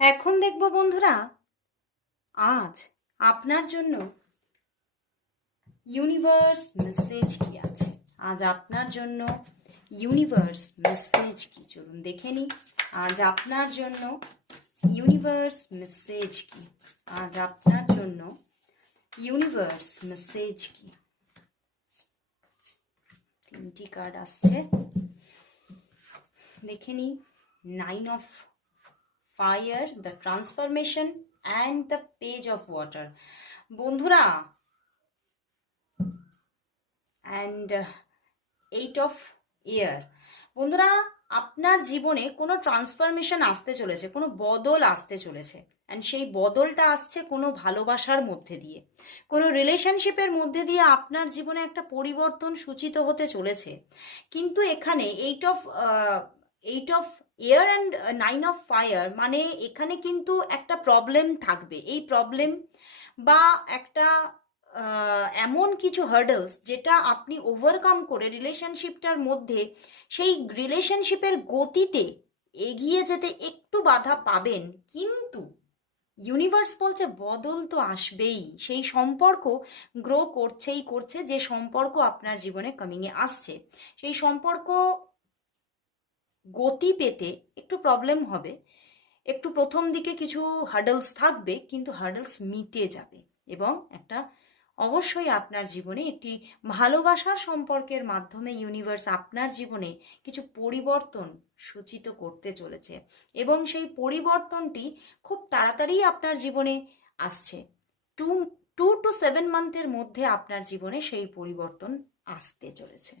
এখন দেখব বন্ধুরা, আজ আপনার জন্য ইউনিভার্স মেসেজ কি আছে। আজ আপনার জন্য ইউনিভার্স মেসেজ কি, চলুন দেখে নিই। আজ আপনার জন্য ইউনিভার্স মেসেজ কি, আজ আপনার জন্য ইউনিভার্স মেসেজ কি। তিনটি কার্ড আসছে, দেখে নিই। 9 of fire, the transformation and the page of water বন্ধুরা, and 8 of air বন্ধুরা, আপনার জীবনে কোনো ট্রান্সফরমেশন আসতে চলেছে, কোনো বদল আসতে চলেছে। অ্যান্ড সেই বদলটা আসছে কোনো ভালোবাসার মধ্যে দিয়ে, কোনো রিলেশনশিপের মধ্যে দিয়ে আপনার জীবনে একটা পরিবর্তন সূচিত হতে চলেছে। কিন্তু এখানে eight of air and 9 of fire, মানে এখানে কিন্তু একটা প্রবলেম থাকবে। এই প্রবলেম বা একটা এমন কিছু হার্ডলস যেটা আপনি ওভারকাম করে রিলেশনশিপটার মধ্যে সেই রিলেশনশিপের গতিতে এগিয়ে যেতে একটু বাধা পাবেন। কিন্তু ইউনিভার্স বলছে বদল তো আসবেই, সেই সম্পর্ক গ্রো করছে। যে সম্পর্ক আপনার জীবনে কামিংয়ে আসছে, সেই সম্পর্ক গতি পেতে একটু প্রবলেম হবে, একটু প্রথম দিকে কিছু হার্ডলস থাকবে, কিন্তু হার্ডলস মিটে যাবে এবং একটা অবশ্যই আপনার জীবনে একটি ভালোবাসার সম্পর্কের মাধ্যমে ইউনিভার্স আপনার জীবনে কিছু পরিবর্তন সূচিত করতে চলেছে এবং সেই পরিবর্তনটি খুব তাড়াতাড়ি আপনার জীবনে আসছে। 2 to 7 মান্থের মধ্যে আপনার জীবনে সেই পরিবর্তন আসতে চলেছে।